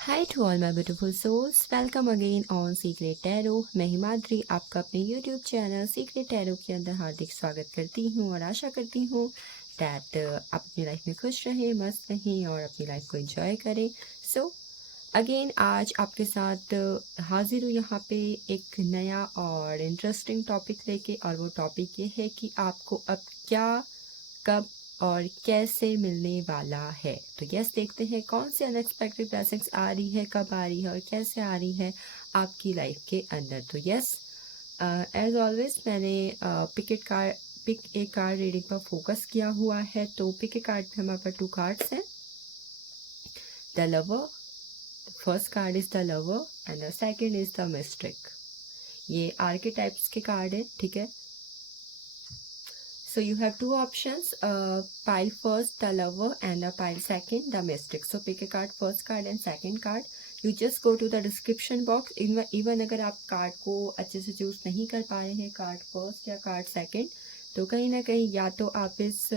Hi to all my beautiful souls, welcome again on secret tarot. मैं हिमाद्री आपका अपने YouTube channel secret tarot के अंदर हार्दिक स्वागत करती हूँ और आशा करती हूँ दैट आप अपनी लाइफ में खुश रहें, मस्त रहें और अपनी लाइफ को एंजॉय करें। सो अगेन आज आपके साथ हाजिर हूँ यहाँ पे एक नया और इंटरेस्टिंग टॉपिक लेके, और वो टॉपिक ये है कि आपको अब क्या, कब और कैसे मिलने वाला है। तो यस, देखते हैं कौन सी अनएक्सपेक्टेड ब्लेसिंग्स आ रही है, कब आ रही है और कैसे आ रही है आपकी लाइफ के अंदर। तो यस, एज ऑलवेज मैंने पिक ए कार्ड रीडिंग पर फोकस किया हुआ है। तो पिक ए कार्ड में हमारे पास 2 कार्ड्स हैं, the lover. First card is the lover and the second is the mystic. ये आर्केटाइप्स के कार्ड है, ठीक है। So you have two options, pile first the lover and a pile second the mystic. So pick a card, first card and second card. You just go to the description box. Even अगर आप card को अच्छे से choose नहीं कर पा रहे हैं, कार्ड फर्स्ट या कार्ड सेकंड, तो कहीं ना कहीं या तो आप इस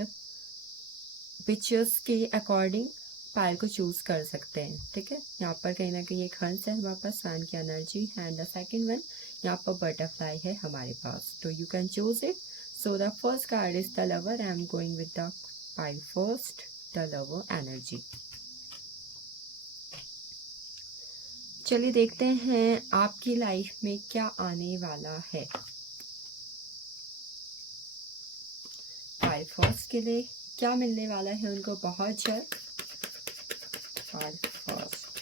पिक्चर्स के अकॉर्डिंग पायल को चूज कर सकते हैं, ठीक है। यहाँ पर कहीं ना कहीं एक हंस है हमारे पास, सन की energy, and the second one यहाँ पर बटरफ्लाई है हमारे पास। तो you can choose it. So the first card is the lover. I am going with the pile first, the lover energy. चलिए देखते हैं आपकी लाइफ में क्या आने वाला है। पाइल फर्स्ट के लिए क्या मिलने वाला है उनको बहुत जल्द। पाइल फर्स्ट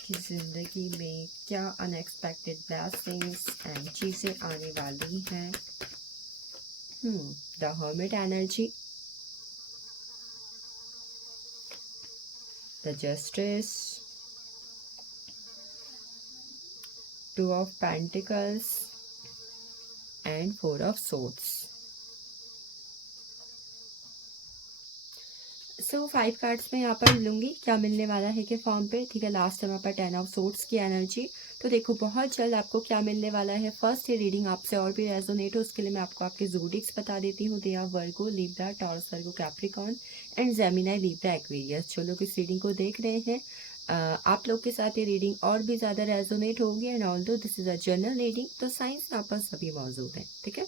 की जिंदगी में क्या अनएक्सपेक्टेड ब्लेसिंग्स एंड चीजें आने वाली हैं। The hermit energy, the justice, Two of Pentacles and Four of Swords. So 5 cards में यहाँ पर लूँगी क्या मिलने वाला है के फॉर्म पे, ठीक है। लास्ट हमारे पास 10 ऑफ सोर्ड्स की एनर्जी। तो देखो बहुत जल्द आपको क्या मिलने वाला है। फर्स्ट ये रीडिंग आपसे और भी रेजोनेट हो उसके लिए मैं आपको आपके ज़ोडिएक्स बता देती हूँ। They are Virgo, Libra, Taurus, Virgo, Capricorn and Gemini, Libra, Aquarius. जो लोग इस रीडिंग को देख रहे हैं, आप लोग के साथ ये रीडिंग और भी ज़्यादा रेजोनेट होगी। And although this is a general reading, तो साइंस यहाँ पर सभी मौजूद हैं, ठीक है।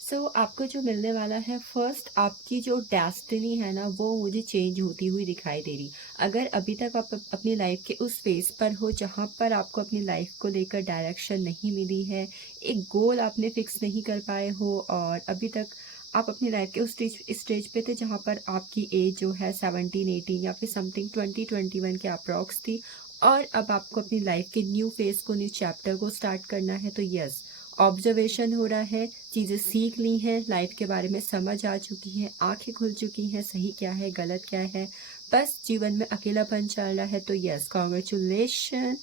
सो आपको जो मिलने वाला है, फर्स्ट आपकी जो डेस्टिनी है ना, वो मुझे चेंज होती हुई दिखाई दे रही। अगर अभी तक आप अपनी लाइफ के उस फेज पर हो जहाँ पर आपको अपनी लाइफ को लेकर डायरेक्शन नहीं मिली है, एक गोल आपने फिक्स नहीं कर पाए हो, और अभी तक आप अपनी लाइफ के उस स्टेज पे थे जहाँ पर आपकी एज जो है 17-18 या फिर समथिंग 20-21 के अप्रॉक्स थी, और अब आपको अपनी लाइफ के न्यू फेज को, न्यू चैप्टर को स्टार्ट करना है। तो यस, ऑब्जर्वेशन हो रहा है, चीज़ें सीख ली हैं, लाइफ के बारे में समझ आ चुकी हैं, आंखें खुल चुकी हैं, सही क्या है गलत क्या है, बस जीवन में अकेलापन चल रहा है। तो यस, कॉन्ग्रेचुलेशन,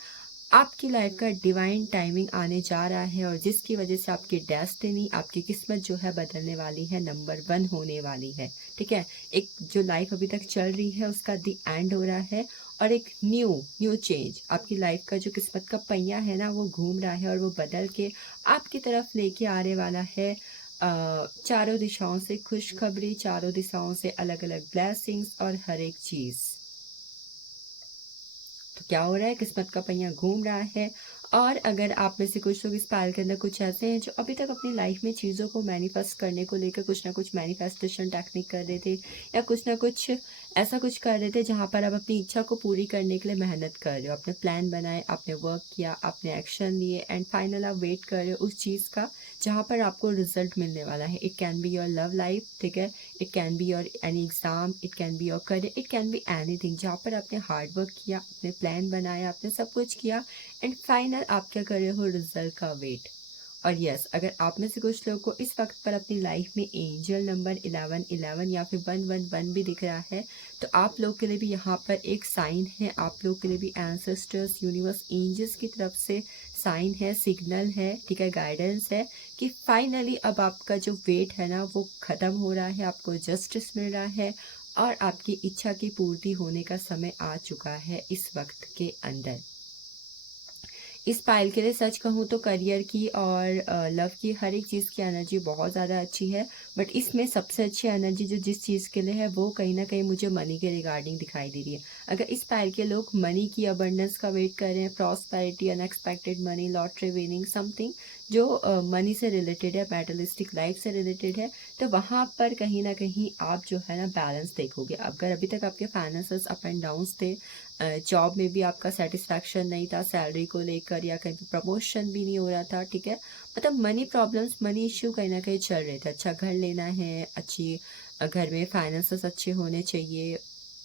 आपकी लाइफ का डिवाइन टाइमिंग आने जा रहा है, और जिसकी वजह से आपकी डेस्टिनी, आपकी किस्मत जो है बदलने वाली है, नंबर 1 होने वाली है, ठीक है। एक जो लाइफ अभी तक चल रही है उसका दी एंड हो रहा है, और एक न्यू चेंज, आपकी लाइफ का जो किस्मत का पहिया है ना, वो घूम रहा है और वो बदल के आपकी तरफ लेके आने वाला है। चारों दिशाओं से खुशखबरी, चारों दिशाओं से अलग अलग ब्लेसिंग्स और हर एक चीज़। तो क्या हो रहा है, किस्मत का पहिया घूम रहा है। और अगर आप में से कुछ लोग इस पायल के अंदर कुछ ऐसे हैं जो अभी तक अपनी लाइफ में चीज़ों को मैनिफेस्ट करने को लेकर कुछ ना कुछ मैनिफेस्टेशन टेक्निक कर रहे थे, या कुछ ना कुछ ऐसा कुछ कर रहे थे जहाँ पर आप अपनी इच्छा को पूरी करने के लिए मेहनत कर रहे हो, आपने प्लान बनाए, आपने वर्क किया, आपने एक्शन लिए, एंड फाइनल आप वेट कर रहे हो उस चीज़ का जहाँ पर आपको रिजल्ट मिलने वाला है। It can be your love life, ठीक है, it can be your any exam, it can be your career, it can be anything जहाँ पर आपने हार्ड वर्क किया, आपने प्लान बनाया, आपने सब कुछ किया, एंड फाइनल आप क्या कर रहे हो, रिजल्ट का वेट। और यस, अगर आप में से कुछ लोगों को इस वक्त पर अपनी लाइफ में एंजल नंबर 1111 या फिर 111 भी दिख रहा है, तो आप लोग के लिए भी यहाँ पर एक साइन है, आप लोग के लिए भी एंसेस्टर्स, यूनिवर्स, एंजल्स की तरफ से साइन है, सिग्नल है, ठीक है, गाइडेंस है कि फाइनली अब आपका जो वेट है ना वो ख़त्म हो रहा है, आपको जस्टिस मिल रहा है, और आपकी इच्छा की पूर्ति होने का समय आ चुका है इस वक्त के अंदर। इस पाइल के लिए सच कहूँ तो करियर की और लव की हर एक चीज़ की एनर्जी बहुत ज़्यादा अच्छी है, बट इसमें सबसे अच्छी एनर्जी जो जिस चीज़ के लिए है वो कहीं ना कहीं मुझे मनी के रिगार्डिंग दिखाई दे रही है। अगर इस पाइल के लोग मनी की अबंडेंस का वेट कर रहे हैं, prosperity, unexpected money, lottery winning, something जो मनी से रिलेटेड है, मेटलिस्टिक लाइफ से रिलेटेड है, तो वहाँ पर कहीं ना कहीं आप जो है ना बैलेंस देखोगे। अगर अभी तक आपके फाइनेंसेस अप एंड डाउन्स थे, जॉब में भी आपका सेटिस्फैक्शन नहीं था सैलरी को लेकर, या कहीं प्रमोशन भी नहीं हो रहा था, ठीक है, मतलब मनी प्रॉब्लम्स, मनी इश्यू कहीं ना कहीं चल रहे थे। अच्छा घर लेना है, अच्छी घर में फाइनेंसेस अच्छे होने चाहिए,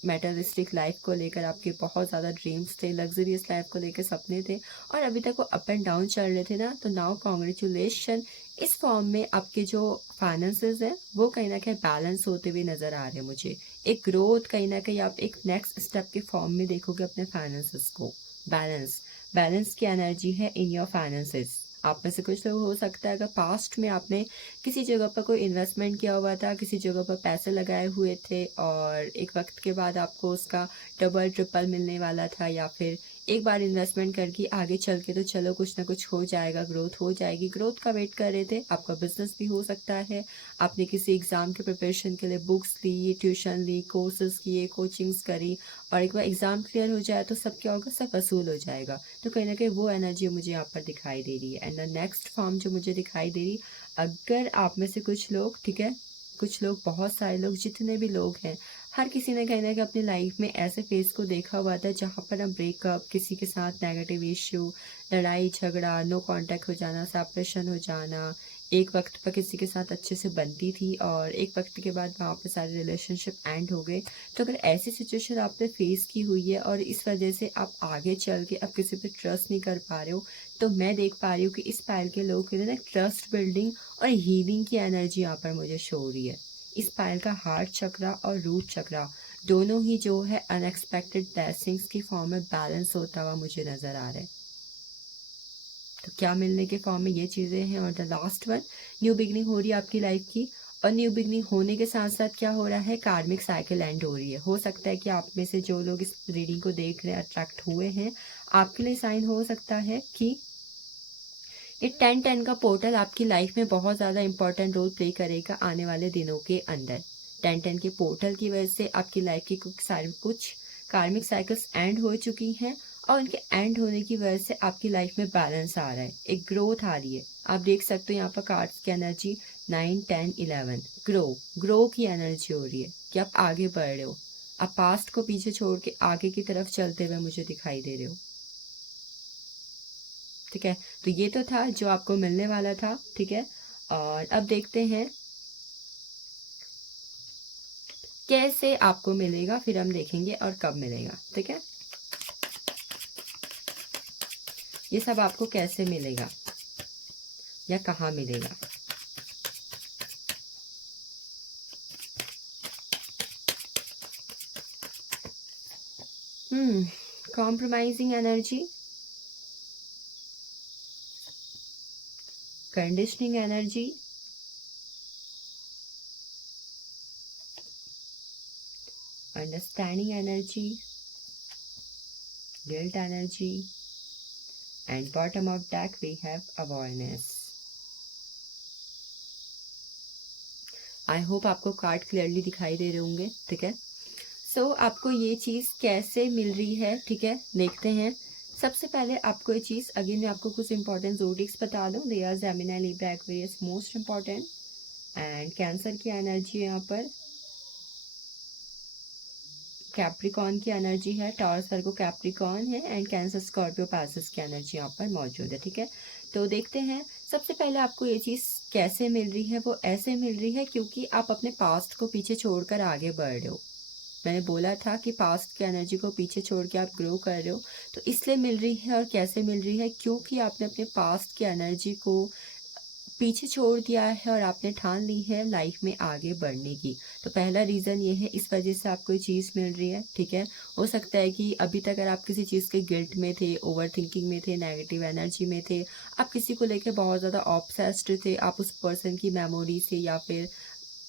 मेटलिस्टिक लाइफ को लेकर आपके बहुत ज़्यादा ड्रीम्स थे, लग्जरियस लाइफ को लेकर सपने थे, और अभी तक वो अप एंड डाउन चल रहे थे ना, तो नाउ कॉन्ग्रेचुलेशन, इस फॉर्म में आपके जो फाइनेंसेस हैं वो कहीं ना कहीं बैलेंस होते हुए नज़र आ रहे हैं मुझे। एक ग्रोथ कहीं ना कहीं आप एक नेक्स्ट स्टेप के फॉर्म में देखोगे अपने फाइनेंसेस को। बैलेंस, बैलेंस की एनर्जी है इन योर फाइनेंसेस। आप में से कुछ लोग हो सकता है अगर पास्ट में आपने किसी जगह पर कोई इन्वेस्टमेंट किया हुआ था, किसी जगह पर पैसे लगाए हुए थे, और एक वक्त के बाद आपको उसका डबल ट्रिपल मिलने वाला था, या फिर एक बार इन्वेस्टमेंट करके आगे चल के तो चलो कुछ ना कुछ हो जाएगा, ग्रोथ हो जाएगी, ग्रोथ का वेट कर रहे थे। आपका बिजनेस भी हो सकता है, आपने किसी एग्ज़ाम के प्रिपरेशन के लिए बुक्स ली, ट्यूशन ली, कोर्सेज किए, कोचिंग्स करी, और एक बार एग्ज़ाम क्लियर हो जाए तो सब क्या होगा, सब वसूल हो जाएगा। तो कहीं ना कहीं वो एनर्जी मुझे यहाँ पर दिखाई दे रही है। एंड द नेक्स्ट फॉर्म जो मुझे दिखाई दे रही, अगर आप में से कुछ लोग, ठीक है, कुछ लोग, बहुत सारे लोग, जितने भी लोग हैं, हर किसी ने कहीं ना कहीं अपनी लाइफ में ऐसे फेस को देखा हुआ था जहाँ पर हम ब्रेकअप, किसी के साथ नेगेटिव इश्यू, लड़ाई झगड़ा, नो कांटेक्ट हो जाना, सेपरेशन हो जाना, एक वक्त पर किसी के साथ अच्छे से बनती थी और एक वक्त के बाद वहाँ पर सारे रिलेशनशिप एंड हो गए। तो अगर ऐसी सिचुएशन आपने फेस की हुई है और इस वजह से आप आगे चल के अब किसी पे ट्रस्ट नहीं कर पा रहे हो, तो मैं देख पा रही हूँ कि इस पायल के लोगों के लिए ना ट्रस्ट बिल्डिंग और हीलिंग की एनर्जी यहाँ पर मुझे शो हो रही है। इस पायल का हार्ट चक्रा और रूट चक्रा दोनों ही जो है अनएक्सपेक्टेड ब्लेसिंग्स की फॉर्म में बैलेंस होता हुआ मुझे नजर आ रहा है। तो क्या मिलने के फॉर्म में ये चीज़ें हैं। और the last one, new beginning हो रही है आपकी लाइफ की, और न्यू बिगनिंग होने के साथ साथ क्या हो रहा है, कार्मिक साइकिल एंड हो रही है। हो सकता है कि आप में से जो लोग इस रीडिंग को देख रहे हैं, अट्रैक्ट हुए हैं, आपके लिए साइन हो सकता है कि ये 10-10 का पोर्टल आपकी लाइफ में बहुत ज़्यादा इंपॉर्टेंट रोल प्ले करेगा आने वाले दिनों के अंदर। 10-10 के पोर्टल की वजह से आपकी लाइफ की कुछ कार्मिक साइकिल्स एंड हो चुकी हैं, और उनके एंड होने की वजह से आपकी लाइफ में बैलेंस आ रहा है, एक ग्रोथ आ रही है। आप देख सकते हो यहाँ पर कार्ड्स की एनर्जी 9, 10, 11, ग्रो की एनर्जी हो रही है कि आप आगे बढ़ रहे हो, आप पास्ट को पीछे छोड़ के आगे की तरफ चलते हुए मुझे दिखाई दे रहे हो। ठीक है, तो ये तो था जो आपको मिलने वाला था, ठीक है। और अब देखते हैं कैसे आपको मिलेगा, फिर हम देखेंगे और कब मिलेगा, ठीक है। ये सब आपको कैसे मिलेगा या कहाँ मिलेगा। Compromising energy, conditioning energy, understanding energy, guilt energy, and bottom of deck we have awareness. I hope आपको कार्ड क्लियरली दिखाई दे रहे होंगे, ठीक है। सो आपको ये चीज़ कैसे मिल रही है, ठीक है, देखते हैं। सबसे पहले आपको ये चीज़, अगेन मैं आपको कुछ इंपॉर्टेंट ज़ोडिक्स बता दूं। They are Gemini, Libra, Aquarius most important, and Cancer की एनर्जी यहाँ पर, कैप्रिकॉन की एनर्जी है, टॉरस वर्गो कैप्रिकॉन है, एंड कैंसर स्कॉर्पियो पैसेस की एनर्जी यहाँ पर मौजूद है, ठीक है। तो देखते हैं सबसे पहले आपको ये चीज़ कैसे मिल रही है। वो ऐसे मिल रही है क्योंकि आप अपने पास्ट को पीछे छोड़कर आगे बढ़ रहे हो। मैंने बोला था कि पास्ट की एनर्जी को पीछे छोड़ के आप ग्रो कर रहे हो, तो इसलिए मिल रही है। और कैसे मिल रही है, क्योंकि आपने अपने पास्ट की एनर्जी को पीछे छोड़ दिया है और आपने ठान ली है लाइफ में आगे बढ़ने की। तो पहला रीज़न ये है, इस वजह से आपको ये चीज़ मिल रही है, ठीक है। हो सकता है कि अभी तक अगर आप किसी चीज़ के गिल्ट में थे, ओवर थिंकिंग में थे, नेगेटिव एनर्जी में थे, आप किसी को लेकर बहुत ज़्यादा ऑब्सेस्ड थे, आप उस पर्सन की मेमोरी से या फिर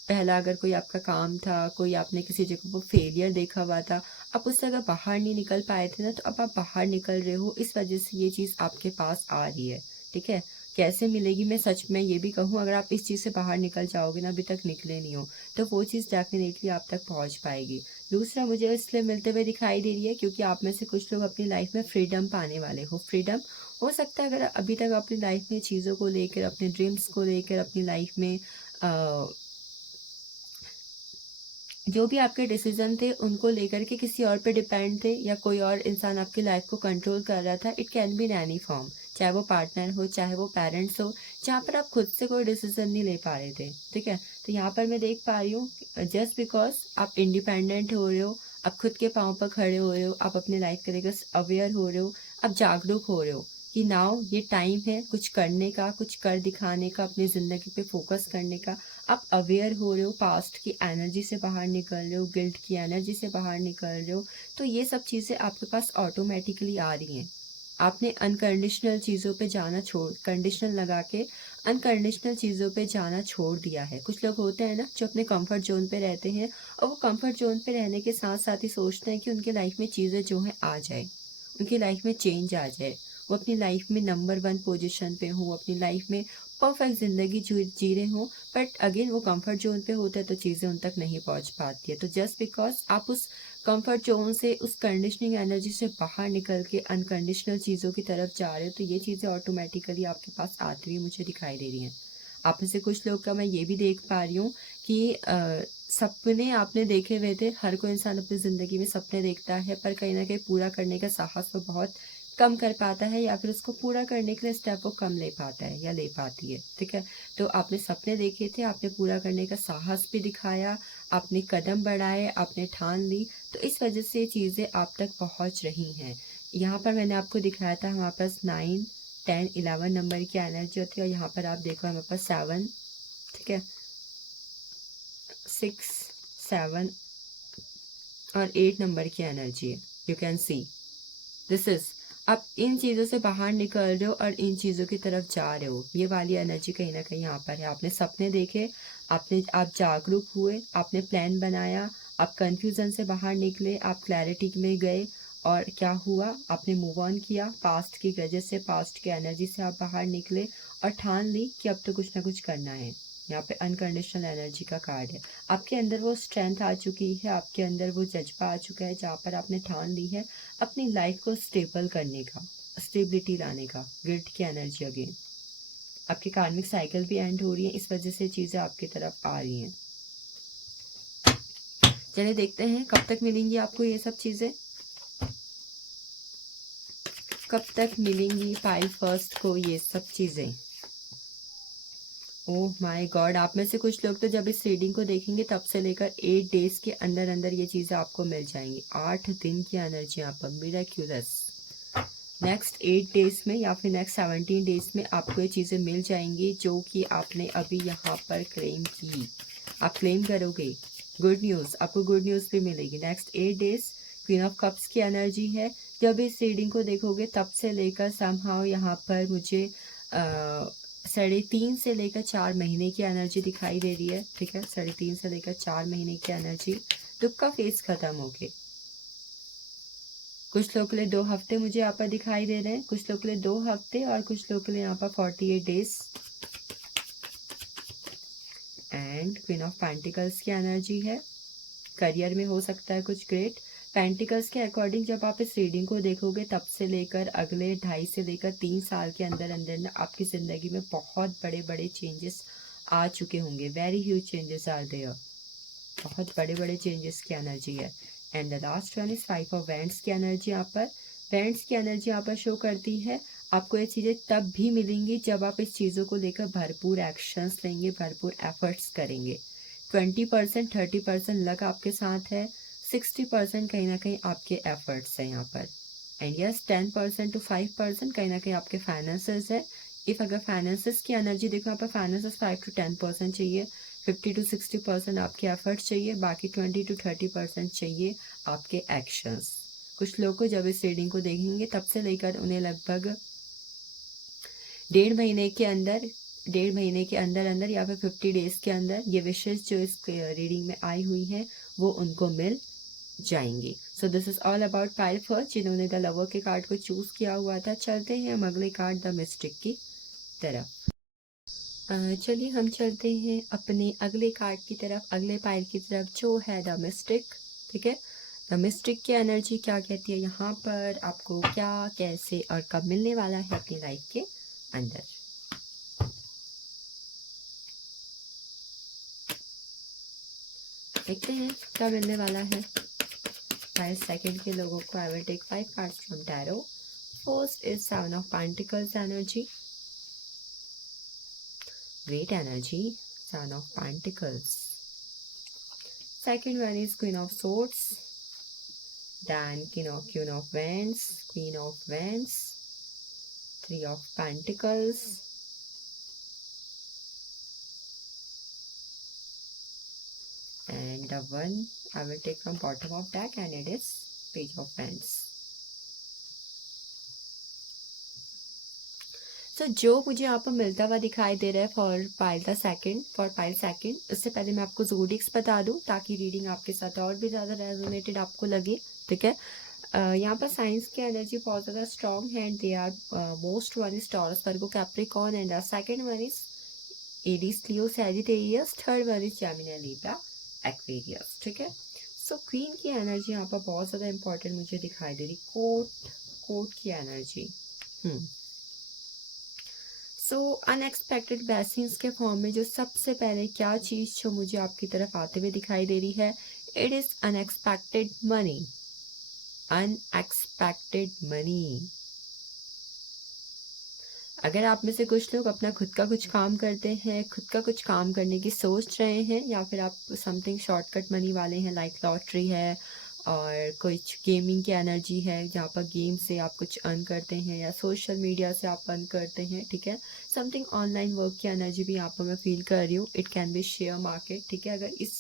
पहला अगर कोई आपका काम था, कोई आपने किसी जगह पर फेलियर देखा हुआ था, आप उससे अगर बाहर नहीं निकल पाए थे ना, तो अब आप बाहर निकल रहे हो, इस वजह से ये चीज़ आपके पास आ रही है। ठीक है, कैसे मिलेगी, मैं सच में ये भी कहूँ, अगर आप इस चीज़ से बाहर निकल जाओगे ना, अभी तक निकले नहीं हो, तो वो चीज़ डेफिनेटली आप तक पहुँच पाएगी। दूसरा, मुझे इसलिए मिलते हुए दिखाई दे रही है क्योंकि आप में से कुछ लोग अपनी लाइफ में फ्रीडम पाने वाले हो। फ्रीडम हो सकता है अगर अभी तक अपनी लाइफ में चीज़ों को लेकर, अपने ड्रीम्स को लेकर, अपनी लाइफ में जो भी आपके डिसीजन थे उनको लेकर के किसी और पे डिपेंड थे, या कोई और इंसान आपकी लाइफ को कंट्रोल कर रहा था। It can be in any form, चाहे वो पार्टनर हो, चाहे वो पेरेंट्स हो, जहाँ पर आप खुद से कोई डिसीजन नहीं ले पा रहे थे। ठीक है, तो यहाँ पर मैं देख पा रही हूँ, जस्ट बिकॉज आप इंडिपेंडेंट हो रहे हो, आप खुद के पाँव पर खड़े हो रहे हो, आप अपने लाइफ के लेकर अवेयर हो रहे हो, आप जागरूक हो रहे हो कि नाउ ये टाइम है कुछ करने का, कुछ कर दिखाने का, अपनी ज़िंदगी पे फोकस करने का। आप अवेयर हो रहे हो, पास्ट की एनर्जी से बाहर निकल रहे हो, गिल्ट की एनर्जी से बाहर निकल रहे हो, तो ये सब चीज़ें आपके पास ऑटोमेटिकली आ रही हैं। आपने अनकंडीशनल चीज़ों पे जाना छोड़, कंडीशनल लगा के अनकंडीशनल चीज़ों पे जाना छोड़ दिया है। कुछ लोग होते हैं ना जो अपने कंफर्ट जोन पे रहते हैं, और वो कंफर्ट जोन पे रहने के साथ साथ ही सोचते हैं कि उनके लाइफ में चीज़ें जो हैं आ जाए, उनकी लाइफ में चेंज आ जाए, वो अपनी लाइफ में नंबर 1 पोजीशन पे हो, अपनी लाइफ में परफेक्ट ज़िंदगी जी रहे हों, बट अगेन वो कंफर्ट जोन पे होता है तो चीज़ें उन तक नहीं पहुंच पाती है। तो जस्ट बिकॉज आप उस कंफर्ट जोन से, उस कंडीशनिंग एनर्जी से बाहर निकल के अनकंडीशनल चीज़ों की तरफ जा रहे हो, तो ये चीज़ें ऑटोमेटिकली आपके पास आती हुई मुझे दिखाई दे रही हैं। आप में से कुछ लोग का मैं ये भी देख पा रही हूँ कि सपने आपने देखे हुए थे। हर कोई इंसान अपनी ज़िंदगी में सपने देखता है, पर कहीं ना कहीं पूरा करने का साहस वो बहुत कम कर पाता है, या फिर उसको पूरा करने के लिए स्टेप वो कम ले पाता है या ले पाती है। ठीक है, तो आपने सपने देखे थे, आपने पूरा करने का साहस भी दिखाया, आपने कदम बढ़ाए, आपने ठान ली, तो इस वजह से चीज़ें आप तक पहुंच रही हैं। यहाँ पर मैंने आपको दिखाया था हमारे पास 9, 10, 11 नंबर की एनर्जी होती है, और यहाँ पर आप देखो हमारे पास 7, ठीक है, 6, 7 और 8 नंबर की एनर्जी है। You can see this is, आप इन चीज़ों से बाहर निकल रहे हो और इन चीज़ों की तरफ जा रहे हो। ये वाली एनर्जी कहीं ना कहीं यहाँ पर है। आपने सपने देखे, आप जागरूक हुए, आपने प्लान बनाया, आप कंफ्यूजन से बाहर निकले, आप क्लैरिटी में गए, और क्या हुआ, आपने मूव ऑन किया पास्ट की वजह से, पास्ट की एनर्जी से आप बाहर निकले और ठान ली कि अब तो कुछ ना कुछ करना है। यहाँ पे अनकंडीशनल एनर्जी का कार्ड है। आपके अंदर वो स्ट्रेंथ आ चुकी है, आपके अंदर वो जज्बा आ चुका है, जहाँ पर आपने ठान ली है अपनी लाइफ को स्टेबल करने का, स्टेबिलिटी लाने का। गिल्ट की एनर्जी अगेन, आपकी कार्मिक साइकिल भी एंड हो रही है, इस वजह से चीज़ें आपकी तरफ आ रही हैं। चलिए देखते हैं कब तक मिलेंगी आपको ये सब चीज़ें, कब तक मिलेंगी पाइल फर्स्ट को ये सब चीज़ें। ओह माय गॉड, आप में से कुछ लोग तो जब इस रीडिंग को देखेंगे तब से लेकर 8 डेज के अंदर अंदर ये चीज़ें आपको मिल जाएंगी। 8 दिन की एनर्जी यहाँ पर, मिराक्यूलस। नेक्स्ट 8 डेज में या फिर नेक्स्ट 17 डेज में आपको ये चीज़ें मिल जाएंगी जो कि आपने अभी यहाँ पर क्लेम की। आप क्लेम करोगे, गुड न्यूज़, आपको गुड न्यूज़ भी मिलेगी। Next 8 days queen of cups की एनर्जी है। जब इस रीडिंग को देखोगे तब से लेकर समहाउ यहाँ पर मुझे 3.5 से लेकर 4 महीने की एनर्जी दिखाई दे रही है। ठीक है, 3.5 से लेकर 4 महीने की एनर्जी, दुख का फेस खत्म हो गया। कुछ लोग के लिए 2 हफ्ते मुझे यहाँ पर दिखाई दे रहे हैं, कुछ लोग के लिए 2 हफ्ते, और कुछ लोग के लिए यहाँ पर 48 days. And queen of pentacles की एनर्जी है। करियर में हो सकता है कुछ ग्रेट। पेंटिकल्स के अकॉर्डिंग जब आप इस रीडिंग को देखोगे तब से लेकर अगले 2.5 से लेकर 3 साल के अंदर अंदर ना आपकी ज़िंदगी में बहुत बड़े बड़े चेंजेस आ चुके होंगे। Very huge changes are there, बहुत बड़े बड़े चेंजेस की एनर्जी है। And the last one is 5 of wands की एनर्जी। यहाँ पर वैंड्स की एनर्जी यहाँ पर शो करती है आपको ये चीज़ें तब भी मिलेंगी जब आप इस चीज़ों को लेकर भरपूर एक्शंस लेंगे, भरपूर एफर्ट्स करेंगे। 20%, 30% लक आपके साथ है, 60% कहीं ना कहीं आपके एफर्ट्स हैं यहाँ पर। एंड यस 10% to 5% कहीं ना कहीं आपके फाइनेंसेस है। इफ़ अगर फाइनेंसेस की एनर्जी देखो, यहाँ पर फाइनेंसेस 5 to 10% चाहिए, 50 to 60% आपके एफर्ट्स चाहिए, बाकी 20 to 30% चाहिए आपके एक्शंस। कुछ लोग को जब इस रीडिंग को देखेंगे तब से लेकर उन्हें लगभग 1.5 महीने के अंदर 1.5 महीने के अंदर अंदर या फिर 50 डेज के अंदर ये विशेष जो इस रीडिंग में आई हुई हैं वो उनको मिल जाएंगी। So this is all about pile first जिन्होंने द लवर के कार्ड को चूज किया हुआ था। चलते हैं हम अगले कार्ड द मिस्टिक की तरफ। चलिए हम चलते हैं अपने अगले कार्ड की तरफ, अगले पाइल की तरफ जो है द मिस्टिक। ठीक है, द मिस्टिक की एनर्जी क्या कहती है यहाँ पर, आपको क्या कैसे और कब मिलने वाला है अपनी लाइफ के अंदर। देखते हैं क्या मिलने वाला है 5 सेकंड के लोगों को। I will take 5 cards from tarot. First is 7 of pentacles energy, great energy, Son of Pentacles. Second one is Queen of Swords, then Queen of Wands, Queen of Wands, 3 of Pentacles, and the one I will take from bottom of deck, and it is Page of Wands. सो जो मुझे यहाँ पर मिलता हुआ दिखाई दे रहा है for pile second, उससे पहले मैं आपको ज़ोडिक्स बता दूं ताकि रीडिंग आपके साथ और भी ज़्यादा रेजोनेटेड आपको लगे। ठीक है, यहाँ पर साइंस की एनर्जी बहुत ज़्यादा स्ट्रॉन्ग है and they are most one is Taurus, Virgo, Capricorn and the second one is Aries, Leo, Sagittarius, third one is Gemini, Libra, Aquarius. ठीक है, सो क्वीन की एनर्जी यहाँ पर बहुत ज़्यादा इंपॉर्टेंट मुझे दिखाई दे रही, कोर्ट की एनर्जी। सो अनएक्सपेक्टेड ब्लेसिंग्स के फॉर्म में जो सबसे पहले क्या चीज़ जो मुझे आपकी तरफ आते हुए दिखाई दे रही है, it is unexpected money, unexpected money. अगर आप में से कुछ लोग अपना खुद का कुछ काम करते हैं, खुद का कुछ काम करने की सोच रहे हैं, या फिर आप समथिंग शॉर्टकट मनी वाले हैं, लाइक लॉटरी है और कुछ गेमिंग की एनर्जी है जहाँ पर गेम से आप कुछ अर्न करते हैं या सोशल मीडिया से आप अर्न करते हैं। ठीक है, समथिंग ऑनलाइन वर्क की एनर्जी भी यहाँ पर मैं फील कर रही हूँ। It can B share market. ठीक है, अगर इस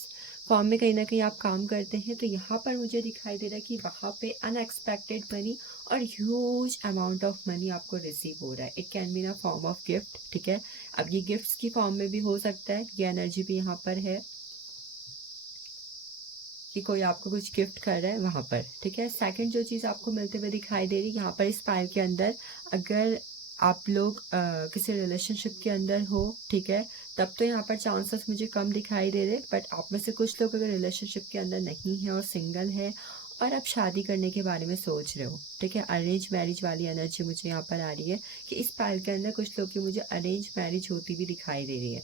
फॉर्म में कहीं ना कहीं आप काम करते हैं तो यहाँ पर मुझे दिखाई दे रहा है कि वहाँ पे अनएक्सपेक्टेड मनी और ह्यूज अमाउंट ऑफ मनी आपको रिसीव हो रहा है। It can be in a form of gift. ठीक है, अब ये गिफ्ट्स की फॉर्म में भी हो सकता है, ये एनर्जी भी यहाँ पर है कि कोई आपको कुछ गिफ्ट कर रहा है वहाँ पर। ठीक है, सेकंड जो चीज़ आपको मिलते हुए दिखाई दे रही है यहाँ पर इस पाइल के अंदर, अगर आप लोग किसी रिलेशनशिप के अंदर हो, ठीक है, तब तो यहाँ पर चांसेस मुझे कम दिखाई दे रहे, बट आप में से कुछ लोग अगर रिलेशनशिप के अंदर नहीं है और सिंगल है और आप शादी करने के बारे में सोच रहे हो, ठीक है, अरेंज मैरिज वाली एनर्जी मुझे यहाँ पर आ रही है कि इस पाइल के अंदर कुछ लोग की मुझे अरेंज मैरिज होती भी दिखाई दे रही है,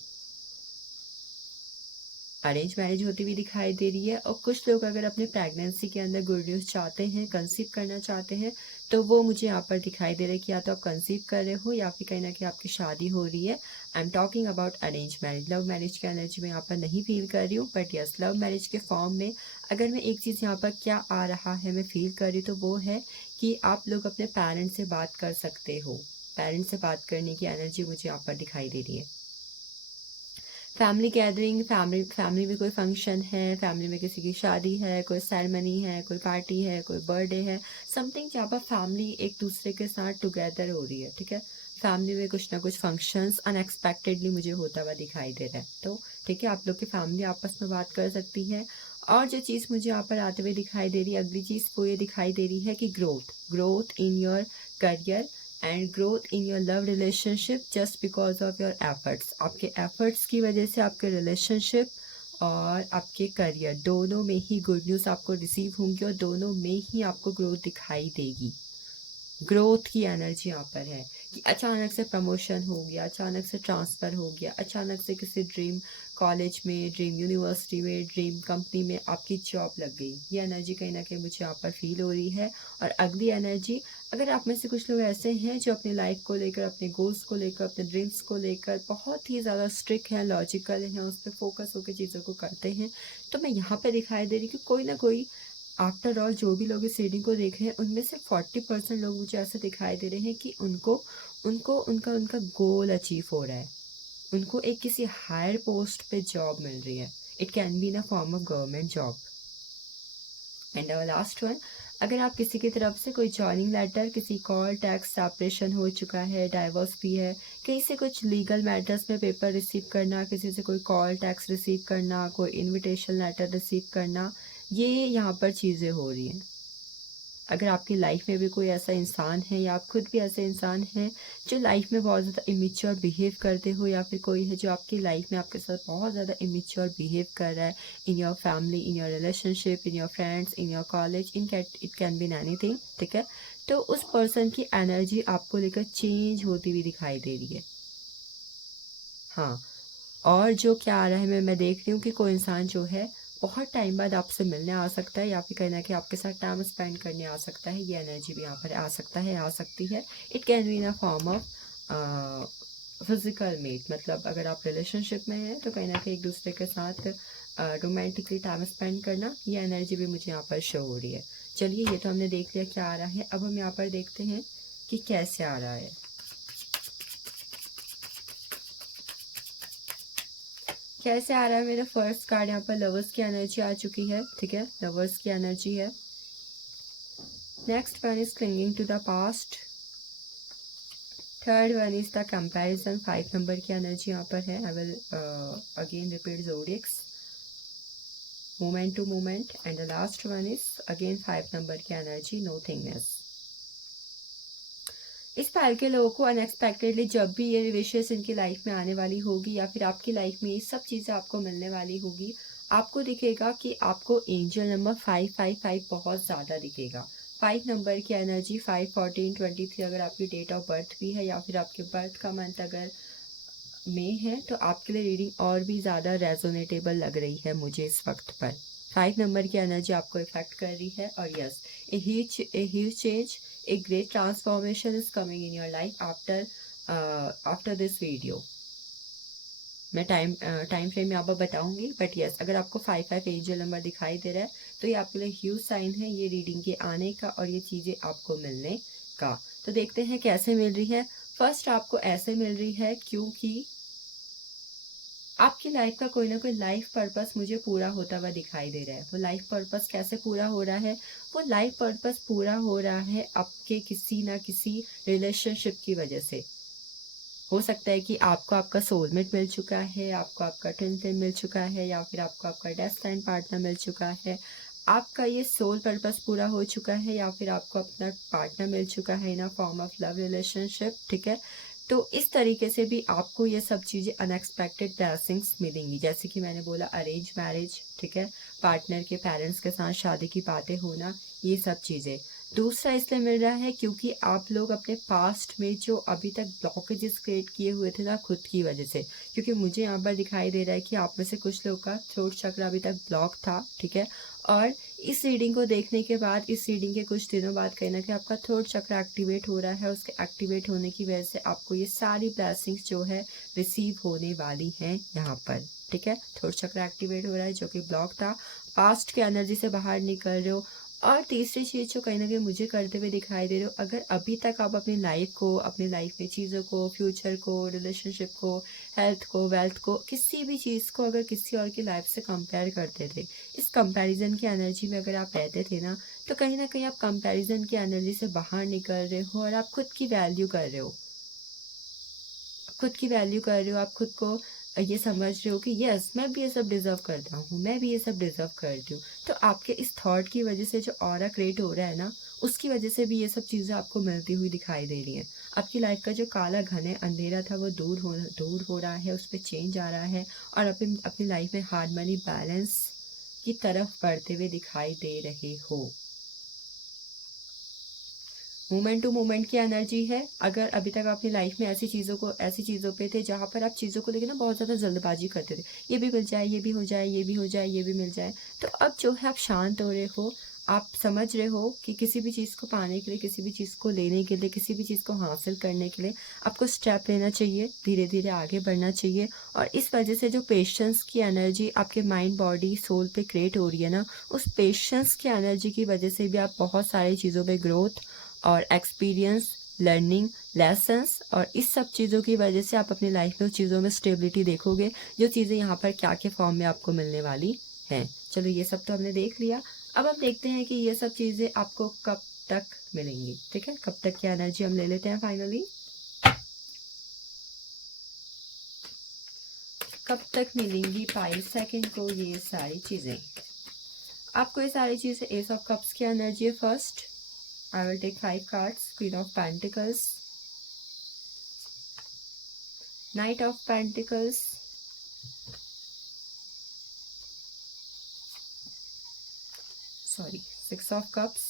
अरेंज मैरिज होती हुई दिखाई दे रही है। और कुछ लोग अगर अपने प्रेगनेंसी के अंदर गुड न्यूज़ चाहते हैं, कंसीव करना चाहते हैं, तो वो मुझे यहाँ पर दिखाई दे रहा है कि या तो आप कंसीव कर रहे हो या फिर कहीं ना कहीं आपकी शादी हो रही है। I am talking about arrange marriage. Love marriage की एनर्जी में यहाँ पर नहीं फील कर रही हूँ, बट यस लव मैरिज के फॉर्म में अगर मैं एक चीज़ यहाँ पर क्या आ रहा है मैं फील कर रही हूँ, तो वो है कि आप लोग अपने पेरेंट्स से बात कर सकते हो। पेरेंट्स से बात करने की एनर्जी मुझे यहाँ पर दिखाई दे रही है। फैमिली गैदरिंग, फैमिली में कोई फंक्शन है, फैमिली में किसी की शादी है, कोई सेरेमनी है, कोई पार्टी है, कोई बर्थडे है, समथिंग जहाँ पर फैमिली एक दूसरे के साथ टुगेदर हो रही है। ठीक है, फैमिली में कुछ ना कुछ फंक्शंस अनएक्सपेक्टेडली मुझे होता हुआ दिखाई दे रहा है। तो ठीक है, आप लोग की फैमिली आपस में बात कर सकती है। और जो चीज़ मुझे यहाँ पर आते हुए दिखाई दे रही है, अगली चीज़ वो ये दिखाई दे रही है कि growth in your career and growth in your love relationship just because of your efforts. आपके एफर्ट्स की वजह से आपके रिलेशनशिप और आपके करियर दोनों में ही गुड न्यूज़ आपको रिसीव होंगी और दोनों में ही आपको ग्रोथ दिखाई देगी। ग्रोथ की एनर्जी यहाँ पर है कि अचानक से प्रमोशन हो गया, अचानक से ट्रांसफ़र हो गया, अचानक से किसी ड्रीम कॉलेज में, ड्रीम यूनिवर्सिटी में, ड्रीम कंपनी में आपकी जॉब लग गई। ये एनर्जी कहीं ना कहीं मुझे यहाँ पर फील हो रही है। और अगली एनर्जी, अगर आप में से कुछ लोग ऐसे हैं जो अपनी लाइफ को लेकर, अपने गोल्स को लेकर, अपने ड्रीम्स को लेकर बहुत ही ज़्यादा स्ट्रिक्ट हैं, लॉजिकल हैं, उस पर फोकस होकर चीज़ों को करते हैं, तो मैं यहाँ पर दिखाई दे रही कि कोई ना कोई आफ्टर ऑल जो भी लोग इस रीडिंग को देख रहे हैं उनमें से 40% लोग मुझे ऐसे दिखाई दे रहे हैं कि उनको उनको उनका उनका गोल अचीव हो रहा है, उनको एक किसी हायर पोस्ट पे जॉब मिल रही है। It can be in a form of government job. And our last one, अगर आप किसी की तरफ से कोई जॉइनिंग लेटर, किसी कॉल, टैक्स, सेपरेशन हो चुका है, डाइवोर्स भी है, कहीं से कुछ लीगल मैटर्स में पेपर रिसीव करना, किसी से कोई कॉल, टैक्स रिसीव करना, कोई इनविटेशन लेटर रिसीव करना, ये यहाँ पर चीज़ें हो रही हैं। अगर आपकी लाइफ में भी कोई ऐसा इंसान है या आप खुद भी ऐसे इंसान हैं जो लाइफ में बहुत ज़्यादा इमेच्योर बिहेव करते हो, या फिर कोई है जो आपकी लाइफ में आपके साथ बहुत ज़्यादा इमेच्योर बिहेव कर रहा है, in your family, in your relationship, in your friends, in your college, it can be anything, ठीक है। तो उस पर्सन की एनर्जी आपको लेकर चेंज होती हुई दिखाई दे रही है। हाँ, और जो क्या आ रहा है, मैं देख रही हूँ कि कोई इंसान जो है बहुत टाइम बाद आपसे मिलने आ सकता है, या फिर कहीं ना कहीं आपके साथ टाइम स्पेंड करने आ सकता है। ये एनर्जी भी यहाँ पर आ सकता है, आ सकती है। It can be in a form of physical meet, मतलब अगर आप रिलेशनशिप में हैं तो कहीं ना कहीं एक दूसरे के साथ रोमांटिकली टाइम स्पेंड करना, ये एनर्जी भी मुझे यहाँ पर शो हो रही है। चलिए, ये तो हमने देख लिया क्या आ रहा है। अब हम यहाँ पर देखते हैं कि कैसे आ रहा है। कैसे आ रहा है मेरा फर्स्ट कार्ड, यहाँ पर लवर्स की एनर्जी आ चुकी है, ठीक है, लवर्स की एनर्जी है। Next one is clinging to the past. Third one is the comparison, 5 number की एनर्जी यहाँ पर है। I will again repeat zodiacs, moment to moment. And the last one is again 5 number की energy, nothingness. इस पैर के लोगों को अनएक्सपेक्टेडली जब भी ये विशेष इनकी लाइफ में आने वाली होगी, या फिर आपकी लाइफ में ये सब चीज़ें आपको मिलने वाली होगी, आपको दिखेगा कि आपको एंजल नंबर 555 बहुत ज़्यादा दिखेगा। 5 नंबर की एनर्जी, 5, 14, 23 अगर आपकी डेट ऑफ बर्थ भी है, या फिर आपके बर्थ का मंथ अगर में है, तो आपके लिए रीडिंग और भी ज़्यादा रेजोनेटेबल लग रही है मुझे इस वक्त पर। 5 नंबर की एनर्जी आपको इफेक्ट कर रही है। और yes, a huge change, a great transformation is coming in your life after this video. मैं टाइम फ्रेम यहाँ पर बताऊंगी, बट यस, अगर आपको 5 एंजल नंबर दिखाई दे रहा है तो ये आपके लिए ह्यूज साइन है ये रीडिंग के आने का और ये चीज़ें आपको मिलने का। तो देखते हैं कैसे मिल रही है। फर्स्ट आपको ऐसे मिल रही है क्योंकि आपकी लाइफ का कोई ना कोई लाइफ पर्पस मुझे पूरा होता हुआ दिखाई दे रहा है। वो लाइफ पर्पस कैसे पूरा हो रहा है? वो लाइफ पर्पस पूरा हो रहा है आपके किसी ना किसी रिलेशनशिप की वजह से। हो सकता है कि आपको आपका सोलमेट मिल चुका है, आपको आपका ट्विन फ्लेम मिल चुका है, या फिर आपको आपका डेस्टिनी पार्टनर मिल चुका है। आपका ये सोल पर्पस पूरा हो चुका है, या फिर आपको अपना पार्टनर मिल चुका है in a form of love relationship, ठीक है। तो इस तरीके से भी आपको ये सब चीज़ें अनएक्सपेक्टेड ब्लेसिंग्स मिलेंगी, जैसे कि मैंने बोला अरेंज मैरिज, ठीक है, पार्टनर के पेरेंट्स के साथ शादी की बातें होना, ये सब चीज़ें। दूसरा इसलिए मिल रहा है क्योंकि आप लोग अपने पास्ट में जो अभी तक ब्लॉकेजेस क्रिएट किए हुए थे ना खुद की वजह से, क्योंकि मुझे यहाँ पर दिखाई दे रहा है कि आप में से कुछ लोग का थ्रोट चक्र अभी तक ब्लॉक था, ठीक है। और इस रीडिंग को देखने के बाद, इस रीडिंग के कुछ दिनों बाद कहीं ना कहीं आपका थ्रोट चक्र एक्टिवेट हो रहा है। उसके एक्टिवेट होने की वजह से आपको ये सारी ब्लेसिंग्स जो है रिसीव होने वाली हैं यहाँ पर, ठीक है। थ्रोट चक्र एक्टिवेट हो रहा है जो कि ब्लॉक था, पास्ट के एनर्जी से बाहर निकल रहे हो। और तीसरी चीज़ जो कहीं ना कहीं मुझे करते हुए दिखाई दे रहे हो, अगर अभी तक आप अपनी लाइफ को, अपनी लाइफ में चीज़ों को, फ्यूचर को, रिलेशनशिप को, हेल्थ को, वेल्थ को, किसी भी चीज़ को अगर किसी और की लाइफ से कंपेयर करते थे, इस कंपैरिजन की एनर्जी में अगर आप रहते थे ना, तो कहीं ना कहीं आप कंपैरिजन की एनर्जी से बाहर निकल रहे हो और आप खुद की वैल्यू कर रहे हो, खुद की वैल्यू कर रहे हो, आप खुद को ये समझ रहे हो कि यस, मैं भी ये सब डिजर्व करता हूँ, मैं भी ये सब डिजर्व करती हूँ। तो आपके इस थॉट की वजह से जो ऑरा क्रिएट हो रहा है ना, उसकी वजह से भी ये सब चीज़ें आपको मिलती हुई दिखाई दे रही हैं। आपकी लाइफ का जो काला घने अंधेरा था वो दूर हो रहा है, उस पर चेंज आ रहा है, और अपनी अपनी लाइफ में हार्मनी, बैलेंस की तरफ बढ़ते हुए दिखाई दे रहे हो। मोमेंट टू मोमेंट की एनर्जी है। अगर अभी तक अपनी लाइफ में ऐसी चीज़ों पे थे जहाँ पर आप चीज़ों को लेकर ना बहुत ज़्यादा जल्दबाजी करते थे, ये भी मिल जाए, ये भी हो जाए, ये भी हो जाए, ये भी मिल जाए, तो अब जो है आप शांत हो रहे हो। आप समझ रहे हो कि किसी भी चीज़ को पाने के लिए, किसी भी चीज़ को लेने के लिए, किसी भी चीज़ को हासिल करने के लिए आपको स्टेप लेना चाहिए, धीरे धीरे आगे बढ़ना चाहिए। और इस वजह से जो पेशेंस की एनर्जी आपके माइंड, बॉडी, सोल पे क्रिएट हो रही है ना, उस पेशेंस की एनर्जी की वजह से भी आप बहुत सारी चीज़ों पे ग्रोथ और एक्सपीरियंस, लर्निंग, लेसन्स, और इस सब चीज़ों की वजह से आप अपनी लाइफ में उस चीज़ों में स्टेबिलिटी देखोगे, जो चीज़ें यहाँ पर क्या के फॉर्म में आपको मिलने वाली हैं। चलो, ये सब तो हमने देख लिया। अब हम देखते हैं कि ये सब चीज़ें आपको कब तक मिलेंगी, ठीक है, कब तक की एनर्जी हम ले लेते हैं फाइनली। कब तक मिलेंगी 5 सेकंड को ये सारी चीज़ें आपको। ये सारी चीज़ें एस ऑफ कप्स की एनर्जी है first. I will take 5 cards. Queen of pentacles, knight of pentacles, sorry 6 of cups,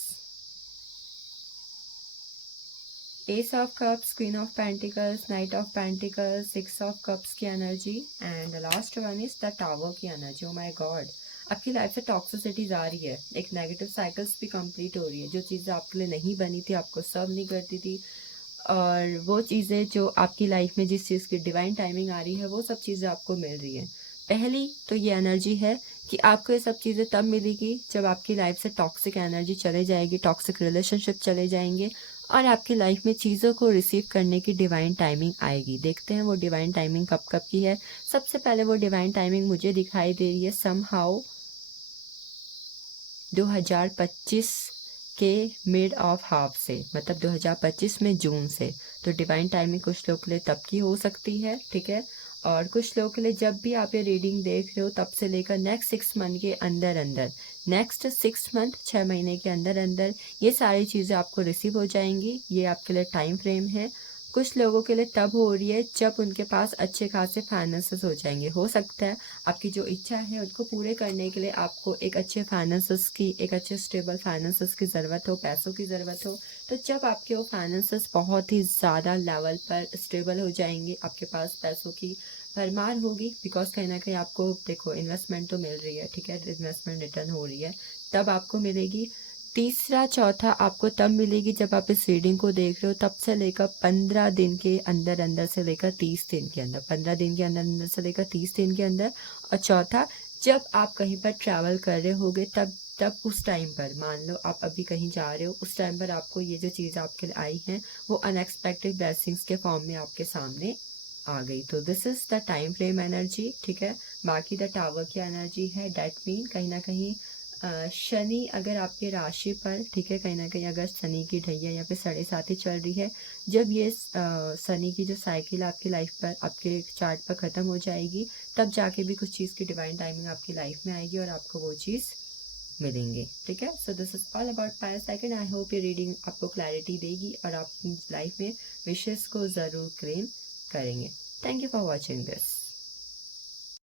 ace of cups, queen of pentacles, knight of pentacles, 6 of cups की energy and the last one is the tower की energy. Oh my god, आपकी life से toxicities आ रही है, एक negative cycles भी complete हो रही है। जो चीज़ें आपके लिए नहीं बनी थी, आपको सर्व नहीं करती थी, और वो चीज़ें जो आपकी लाइफ में जिस चीज़ की डिवाइन टाइमिंग आ रही है, वो सब चीज़ें आपको मिल रही है। पहली तो ये एनर्जी है कि आपको ये सब चीज़ें तब मिलेगी जब आपकी लाइफ से टॉक्सिक एनर्जी चले जाएगी, टॉक्सिक रिलेशनशिप चले जाएंगे, और आपकी लाइफ में चीज़ों को रिसीव करने की डिवाइन टाइमिंग आएगी। देखते हैं वो डिवाइन टाइमिंग कब कब की है। सबसे पहले वो डिवाइन टाइमिंग मुझे दिखाई दे रही है समहाउ 2025 के मिड ऑफ हाफ से, मतलब 2025 में जून से। तो डिवाइन टाइमिंग कुछ लोगों के लिए तब की हो सकती है, ठीक है, और कुछ लोगों के लिए जब भी आप ये रीडिंग देख रहे हो तब से लेकर नेक्स्ट 6 मंथ के अंदर अंदर, नेक्स्ट 6 मंथ 6 महीने के अंदर अंदर ये सारी चीज़ें आपको रिसीव हो जाएंगी। ये आपके लिए टाइम फ्रेम है। कुछ लोगों के लिए तब हो रही है जब उनके पास अच्छे खासे फाइनेंसेस हो जाएंगे। हो सकता है आपकी जो इच्छा है उनको पूरे करने के लिए आपको एक अच्छे फाइनेंसेस की, एक अच्छे स्टेबल फाइनेंसेस की ज़रूरत हो, पैसों की ज़रूरत हो। तो जब आपके वो फाइनेंसेस बहुत ही ज़्यादा लेवल पर स्टेबल हो जाएंगे, आपके पास पैसों की भरमार होगी, बिकॉज कहीं ना कहीं आपको देखो इन्वेस्टमेंट तो मिल रही है, ठीक है, इन्वेस्टमेंट रिटर्न हो रही है, तब आपको मिलेगी। तीसरा चौथा आपको तब मिलेगी जब आप इस रीडिंग को देख रहे हो तब से लेकर 15 दिन के अंदर अंदर से लेकर 30 दिन के अंदर, 15 दिन के अंदर अंदर से लेकर 30 दिन के अंदर। और चौथा, जब आप कहीं पर ट्रैवल कर रहे होगे तब उस टाइम पर, मान लो आप अभी कहीं जा रहे हो, उस टाइम पर आपको ये जो चीज़ आपके लिए आई हैं वो अनएक्सपेक्टेड ब्लेसिंग्स के फॉर्म में आपके सामने आ गई। तो this is the time frame energy, ठीक है। बाकी द टावर की एनर्जी है, डेट मीन कहीं ना कहीं शनि अगर आपके राशि पर, ठीक है, कहीं ना कहीं अगर शनि की ढैया या फिर 7.5 चल रही है, जब ये शनि की जो साइकिल आपकी लाइफ पर, आपके चार्ट पर ख़त्म हो जाएगी, तब जाके भी कुछ चीज़ की डिवाइन टाइमिंग आपकी लाइफ में आएगी और आपको वो चीज़ मिलेंगे, ठीक है। So this is all about 5 second. I hope ये रीडिंग आपको क्लैरिटी देगी और आप अपनी लाइफ में विशेष को ज़रूर क्लेम करेंगे। Thank you for watching this.